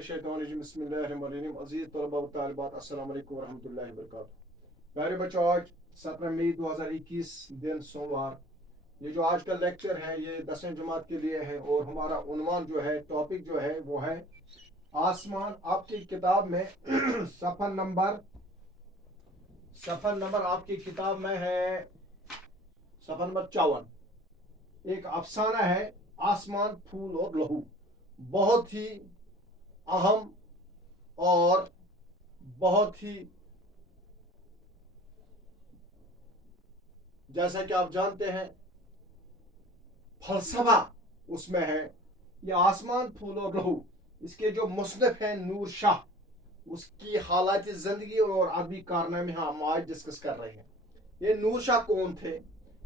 मिनश्शैतानिर्रजीम बिस्मिल्लाहिर्रहमानिर्रहीम अजीज तलबा व तालिबात अस्सलाम वालेकुम व रहमतुल्लाहि व बरकातहू। प्यारे बच्चों, आज 17 मई 2021 दिन सोमवार। ये जो आज का लेक्चर है ये 10वीं जमात के लिए है और हमारा उन्वान जो है, टॉपिक जो है वो है आसमान। आपकी किताब में सफ़र नंबर आपकी किताब में है सफ़र नंबर 54। एक अफसाना है आसमान, फूल और लहू। बहुत ही अहम और बहुत ही, जैसा कि आप जानते हैं, फलसफा उसमें है। ये आसमान, फूल और लहू, इसके जो मुसन्निफ हैं नूर शाह, उसकी हालात ज़िंदगी और अदबी कारनामे हम आज डिस्कस कर रहे हैं। ये नूर शाह कौन थे,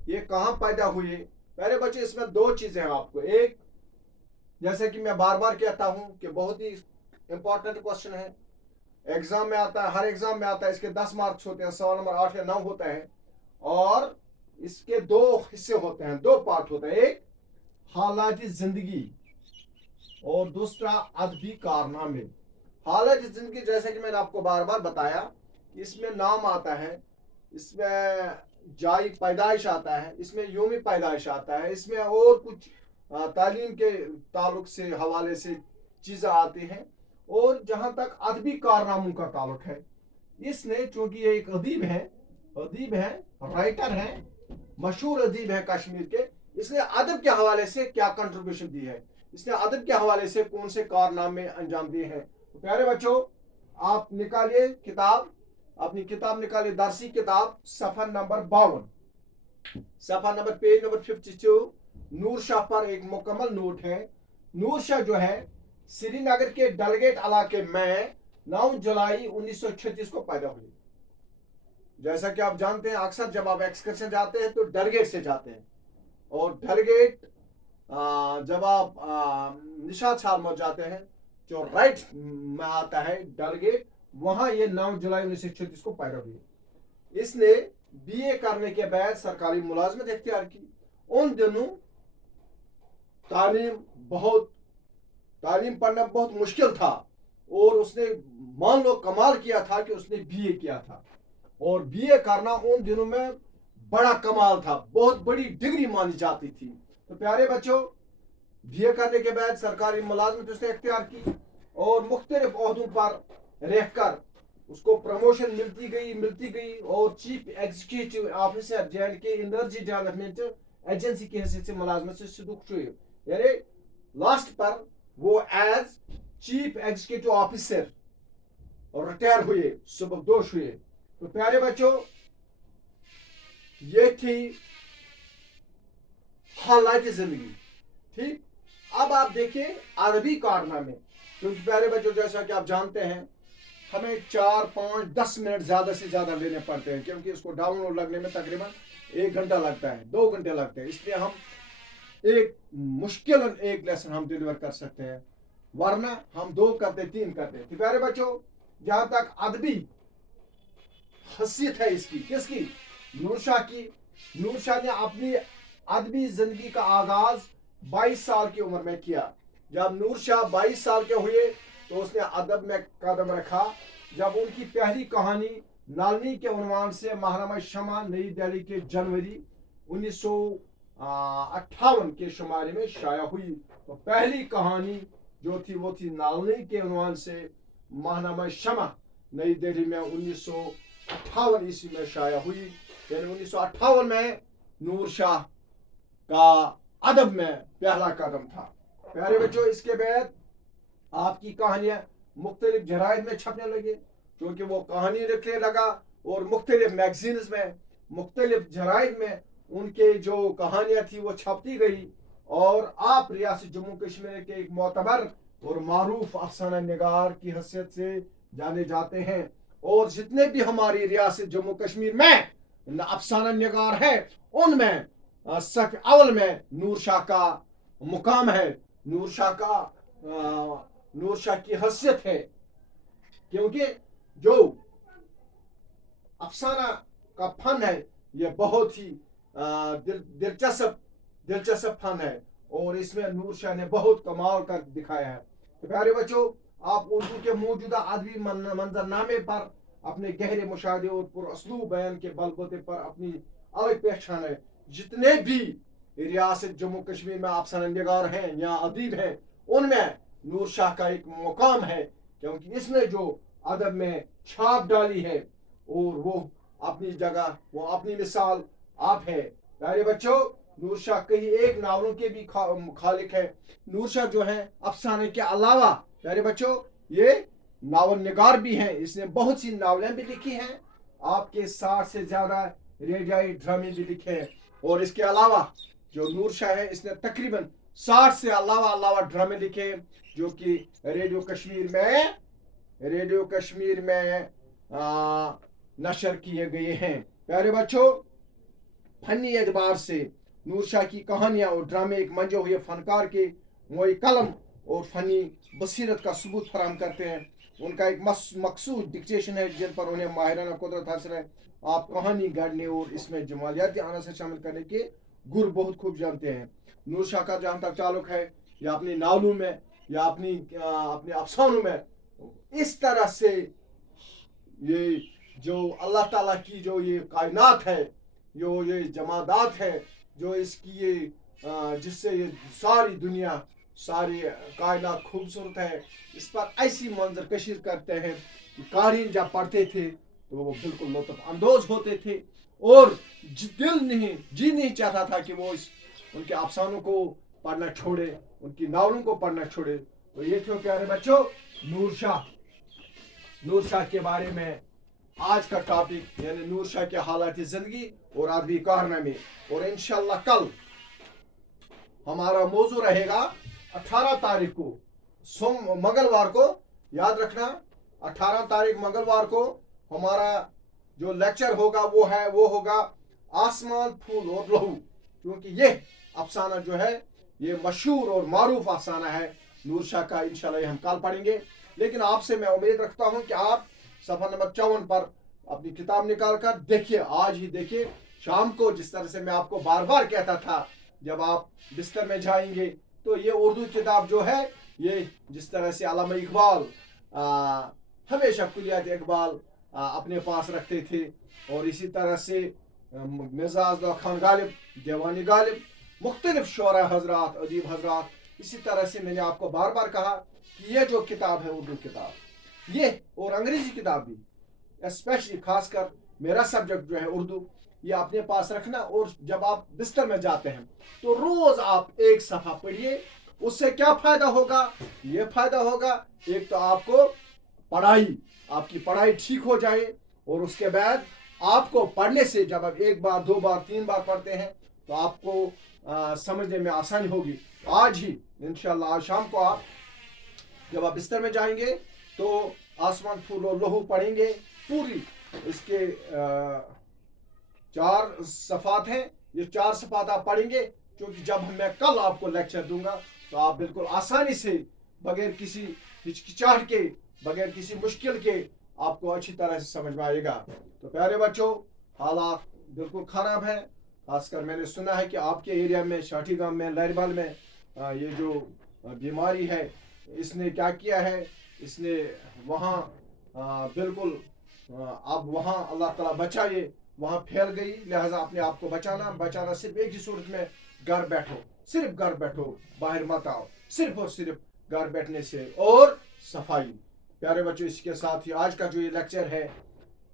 ये कहाँ पैदा हुए? प्यारे बच्चे, इसमें दो चीज़ें हैं आपको। एक, जैसे कि मैं बार बार कहता हूं कि बहुत ही इंपॉर्टेंट क्वेश्चन है, एग्जाम में आता है, हर एग्जाम में आता है। इसके 10 मार्क्स होते हैं, सवाल नंबर 8 या 9 होता है और इसके दो हिस्से होते हैं, दो पार्ट होता है। एक हालात जिंदगी और दूसरा अदबी कारनामे। हालात जिंदगी, जैसे कि मैंने आपको बार बार बताया, इसमें नाम आता है, इसमें जाई पैदाइश आता है, इसमें योमी पैदाइश आता है, इसमें और कुछ तालीम के ताल्लुक से हवाले से चीज़ें आती हैं। और जहाँ तक अदबी कारनामों का ताल्लुक है, इसने, चूंकि ये एक अदीब है, राइटर है, मशहूर अदीब है कश्मीर के, इसने अदब के हवाले से क्या कंट्रीब्यूशन दी है, इसने अदब के हवाले से कौन से कारनामे अंजाम दिए हैं। तो प्यारे बच्चों, आप निकालिए किताब, अपनी किताब निकालिए, दरसी किताब, सफ़र नंबर 52, सफ़र नंबर पेज नंबर 52। नूर शाह पर एक मुकम्मल नोट है। नूर शाह जो है श्रीनगर के डलगेट इलाके में 9 जुलाई 1936 को पैदा हुई। जैसा कि आप जानते हैं, अक्सर जब आप एक्सकर्शन जाते हैं तो डलगेट से जाते हैं, और डलगेट जब आप निशात शालमर जाते हैं जो राइट में आता है डलगेट, वहां ये 9 जुलाई 1936 को पैदा हुई। इसने बीए करने के बाद सरकारी मुलाजमत इख्तियार की। उन दिनों तालीम पढ़ना बहुत मुश्किल था, और उसने, मान लो, कमाल किया था कि उसने बीए किया था। और बीए करना उन दिनों में बड़ा कमाल था, बहुत बड़ी डिग्री मानी जाती थी। तो प्यारे बच्चों, बीए करने के बाद सरकारी मुलाजमत उसने इख्तियार की और मुख्तलिफ ओहदों पर रहकर उसको प्रमोशन मिलती गई और चीफ एग्जीक्यूटिव ऑफिसर जेएंड के एनर्जी डेवलपमेंट एजेंसी की हैसियत से मुलाजमत से सुदूक हुए। यानी लास्ट पर वो as chief executive officer retire हुए, सुबकदोश हुए। तो प्यारे बच्चों, ये थी हालात जिंदगी। ठीक, अब आप देखिए अरबी कारनामे। क्योंकि प्यारे बच्चों, जैसा कि आप जानते हैं, हमें 4, 5, 10 मिनट ज़्यादा से ज़्यादा लेने पड़ते हैं, क्योंकि इसको डाउनलोड लगने में तकरीबन 1 घंटा लगता है, 2 घंटे लगते हैं। इसलिए हम एक मुश्किल एक लेसन हम डिलीवर कर सकते हैं, वरना हम 2 करते, 3 करते। तो प्यारे बच्चों, जहाँ तक अदबी हसीयत है इसकी, किसकी? नूर शाह की। नूर शाह ने अपनी अदबी जिंदगी का आगाज 22 साल की उम्र में किया। जब नूर शाह 22 साल के हुए तो उसने अदब में कदम रखा, जब उनकी पहली कहानी नालनी के उन्वान से महानामा शमा नई दिल्ली के जनवरी 1958 के शुमारे में शाया हुई। तो पहली कहानी जो थी वो थी नालनी के उन्वान से महानामा शमा नई दिल्ली में 1958 ईस्वी में शाया हुई। यानी 1958 में नूर शाह का अदब में पहला कदम था। प्यारे बच्चों, इसके बाद आपकी कहानियां मुख्तलिफ जराइद में छपने लगे, क्योंकि वो कहानी लिखने लगा और मुख्तलिफ मैगजीन्स में, मुख्तलिफ जराइद में उनके जो कहानियां थी वो छपती गई। और आप रियासत जम्मू कश्मीर के एक मोतबर और मारूफ अफसाना निगार की हैसियत से जाने जाते हैं। और जितने भी हमारी रियासत जम्मू कश्मीर में अफसाना निगार है, उनमें सफ अव्वल में नूर शाह का मुकाम है, नूर शाह की हैसियत है। क्योंकि जो अफसाना का फन है ये बहुत ही दिलचस्प फन है, और इसमें नूर शाह ने बहुत कमाल कर दिखाया है। तो प्यारे बच्चों, आप उर्दू के मौजूदा अदबी मंजरनामे पर अपने गहरे मुशाहदे और पुरअस्लूब बयान के बलबूते पर अपनी अलग पहचान है। जितने भी रियासत जम्मू कश्मीर में अफसाना निगार हैं या अदीब हैं, उनमें नूर शाह का एक मुकाम है, क्योंकि इसने जो अदब में छाप डाली है और वो अपनी जगह, वो अपनी मिसाल आप है। प्यारे बच्चों, नूर शाह कई एक नावलों के भी खालिक है। नूर शाह जो है अफसाने के अलावा प्यारे बच्चों ये नावल निगार भी हैं। इसने बहुत सी नावलें भी लिखी हैं, आपके 60 से ज़्यादा रेडियाई ड्रामे भी लिखे हैं। और इसके अलावा जो नूर शाह है इसने तकरीबन 60 से अलावा ड्रामे लिखे जो कि रेडियो कश्मीर में नशर किए गए हैं। प्यारे बच्चों, फनी एतबार से नूर शाह की कहानियाँ और ड्रामे एक मंजे हुए फनकार के मोई कलम और फनी बसीरत का सबूत फराहम करते हैं। उनका एक मखसूस डिक्टेशन है जिन पर उन्हें माहिराना कुदरत हासिल है। आप कहानी गढ़ने और इसमें जमालियाती अनासर शामिल करने के गुर बहुत खूब जानते हैं। नूर शाह का जहाँ तक ताल्लुक है, या अपनी नावलों में या अपने अफसानों में इस तरह से ये जो अल्लाह ताला की जो ये कायनात है, जो ये जमादात है, जो इसकी ये जिससे ये सारी दुनिया, सारी कायनात खूबसूरत है, इस पर ऐसी मंजर कशीर करते हैं कि कारीन जब पढ़ते थे तो वो बिल्कुल लुत्फ अंदोज होते थे और जी नहीं चाहता था कि वो उनके अफसानों को पढ़ना छोड़े, उनकी नावलों को पढ़ना छोड़े। तो ये थे प्यारे बच्चों नूर शाह के बारे में आज का टॉपिक, यानी नूर शाह के हालात ज़िंदगी और अदबी कारनामे। और इंशाल्लाह कल हमारा मौजू रहेगा 18 तारीख को मंगलवार को, याद रखना 18 तारीख मंगलवार को हमारा जो लेक्चर होगा वो होगा आसमान, फूल और लहू, क्योंकि ये अफसाना जो है ये मशहूर और मारूफ अफसाना है नूर शाह का। इंशाल्लाह ये हम कल पढ़ेंगे, लेकिन आपसे मैं उम्मीद रखता हूं कि आप सफ़ा नंबर 54 पर अपनी किताब निकाल कर देखिए, आज ही देखिए शाम को। जिस तरह से मैं आपको बार बार कहता था जब आप बिस्तर में जाएंगे, तो ये उर्दू किताब जो है ये जिस तरह से अल्लामा इकबाल हमेशा कुलियात इकबाल अपने पास रखते थे, और इसी तरह से मिर्ज़ा अज़हर खान गालिब, देवानी गालिब, मुख्तलिफ शोरा हजरात, अदीब हजरात, इसी तरह से मैंने आपको बार बार कहा कि ये जो किताब है उर्दू किताब, ये और अंग्रेजी किताब भी, स्पेशली खासकर मेरा सब्जेक्ट जो है उर्दू, ये अपने पास रखना। और जब आप बिस्तर में जाते हैं तो रोज आप एक सफ़ा पढ़िए। उससे क्या फायदा होगा? ये फायदा होगा, एक तो आपकी पढ़ाई ठीक हो जाए, और उसके बाद आपको पढ़ने से जब आप 1 बार 2 बार 3 बार पढ़ते हैं तो आपको समझने में आसानी होगी। आज ही इंशाल्लाह आज शाम को आप जब आप बिस्तर में जाएंगे तो आसमान, फूल और लहू पढ़ेंगे। पूरी इसके 4 सफ़ात हैं, ये 4 सफ़ात आप पढ़ेंगे, क्योंकि जब मैं कल आपको लेक्चर दूंगा तो आप बिल्कुल आसानी से, बगैर किसी हिचकिचाहट के, बगैर किसी मुश्किल के आपको अच्छी तरह से समझ में आएगा। तो प्यारे बच्चों, हालात बिल्कुल ख़राब है। खासकर मैंने सुना है कि आपके एरिया में, शाठीगाम में, लहरबल में ये जो बीमारी है इसने क्या किया है, इसने वहाँ बिल्कुल अब वहाँ अल्लाह ताला बचाए, वहाँ फैल गई। लिहाजा अपने आप को बचाना सिर्फ एक ही सूरत में, घर बैठो, सिर्फ घर बैठो, बाहर मत आओ, सिर्फ और सिर्फ घर बैठने से और सफाई। प्यारे बच्चों, इसके साथ ही आज का जो ये लेक्चर है,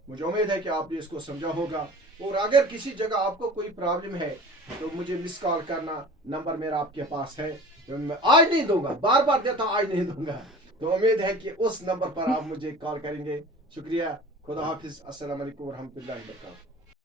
मुझे उम्मीद है कि आपने इसको समझा होगा। और अगर किसी जगह आपको कोई प्रॉब्लम है तो मुझे मिस कॉल करना, नंबर मेरा आपके पास है। तो मैं आज नहीं दूंगा, बार बार देता हूँ, आज नहीं दूंगा। तो उम्मीद है कि उस नंबर पर आप मुझे कॉल करेंगे। शुक्रिया, खुदा हाफिज़, अस्सलाम वालेकुम व रहमतुल्लाहि व बरकातहू।